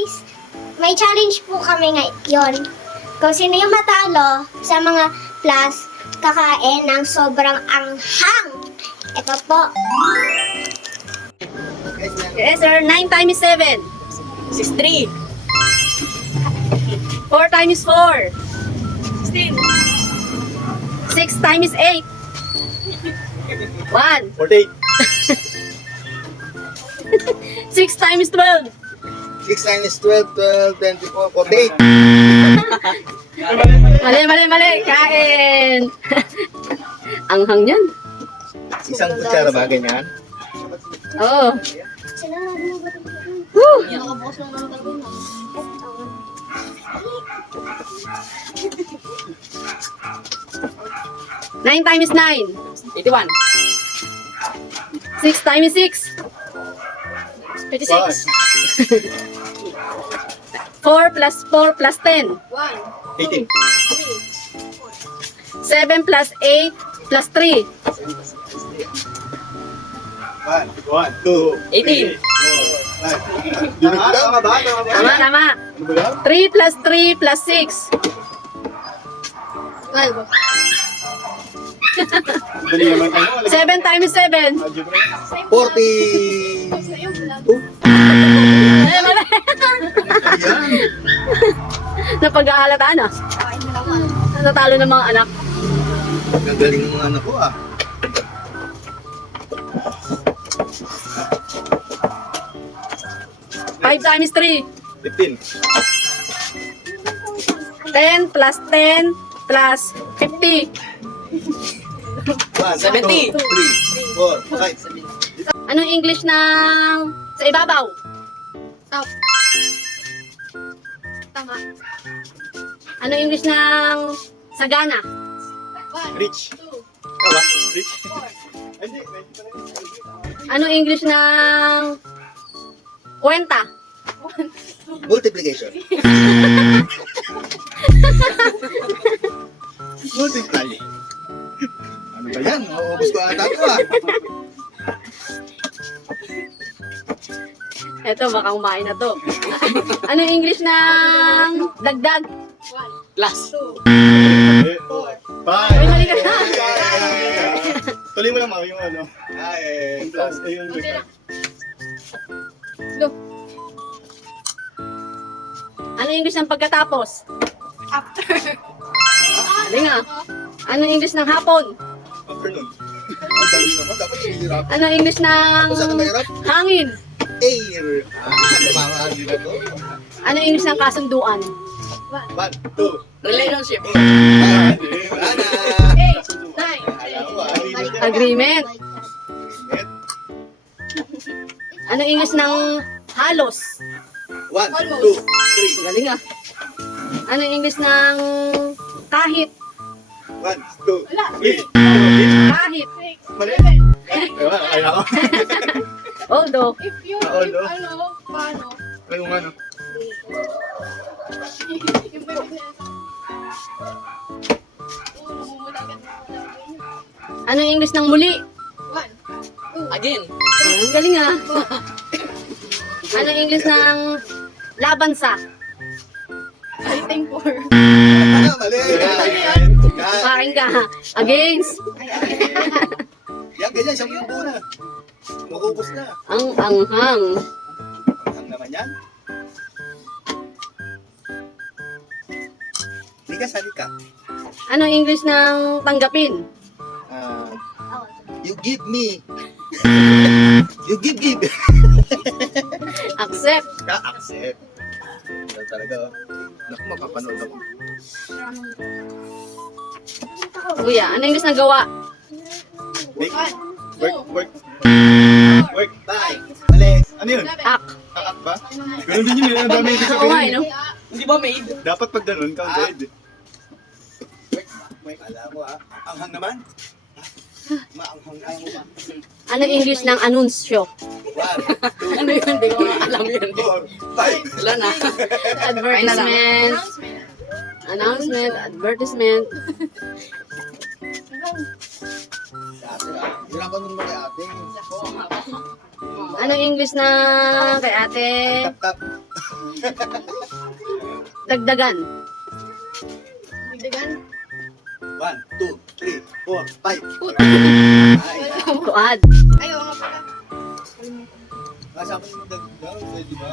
guys, may challenge po kami ngayon. Kung sino yung matalo sa mga plus, kakain ng sobrang anghang. Ito po. Yes, sir. 9 times 7. 63. 4 times 4. 16. 6 times 8. 1. 48. 6 times 12. 6 times 12, 24, 48. Mali. Kain. Anghang yan. Isang kutsara ba, ganyan? Oo. Woo! 9 times 9. 81. 6 times 6. 36. 4 plus 4 plus 10. 18. 7 plus 8 plus 3. 1, 2, 18. 4, 5. Tama ba? Tama. Ano ba yan? 3 plus 3 plus 6. Dali naman tayo. 7 times 7. 40. Mali. Ayan. Napag-aalataan ah. Natalo ng mga anak. Gagaling ng mga anak ko ah. Five times 3. 15. 10 plus 10 plus 50. 1, 2, 3, 70. 4, 5. Anong English ng sa ibabaw? Up. Tama. Anong English ng sagana? 1, Rich. 2, Tama? Rich. 4. Hindi, medyo pa rin. Anong English ng kwenta? Multiplication. Multiply. Ano ba yan? Mauubos ko ata ito ah. Eto, baka kumain na to. Anong English ng dagdag? 1, Plus. 2, 5. Ay, mali ka na. Tuloy mo lang mami yung ano. Yung plus. Yung okay na. Go. Anong English ng pagkatapos? After. Mali nga. Anong English ng hapon? afternoon. Ang dali naman. Dapat hirap. Anong English ng Kung saan ka mahirap? hangin? Air. Tumama din ako. Anong English ng kasunduan? 1, 2. Relationship. Wala na. 8, 9, 10. Agreement. Anong English ng halos? 1, 2, 3. Galing ah. Anong English ng kahit? 1, 2, 3. Kahit. Mali. 7, 8. Ay ako. Although. If you, All, no? paano? Ay kung ano. Yung baby na namumula ka na. Anong English ng muli? 1, 2, Again. Ang galing ah. Anong English ng labansa? fighting for. Ano, mali. Kain ka. Against. Yan, ganyan. Siyang yung na. Makubos na. Ang anghang. Ang naman yan. Ligas, halika. Anong English ng tanggapin? Ah, you give me. You give. Accept. Accept. Ito talaga. Oh. Naku, mapapanood ako. Kuya, anong English ng gawa? Make, 1, 2, work. Work. Bye. Mali. Ano yun? Ak. Aak ba? Ganun din yun. Ang dami ibig Oo nga, sabihin. no? Hindi ba maid? Dapat pag ganun, counted. Work. Alam mo ah. Anghang naman. Maanghang kaya mo ba? Anong English ng anunsyo? 1, Ano yun? Hindi ko alam yun. 2, 5. Wala na. Advertisement. announcement. Announcement. Advertisement. Ate ah. Hirapan mo naman kay ate. Anong English na kay ate? Tap tap. Dagdagan. Dagdagan. 1, 2, 3, 4, 5. Put. Ay, Tuad. Ayaw nga pala. kasama yung dagdag, pwede ba?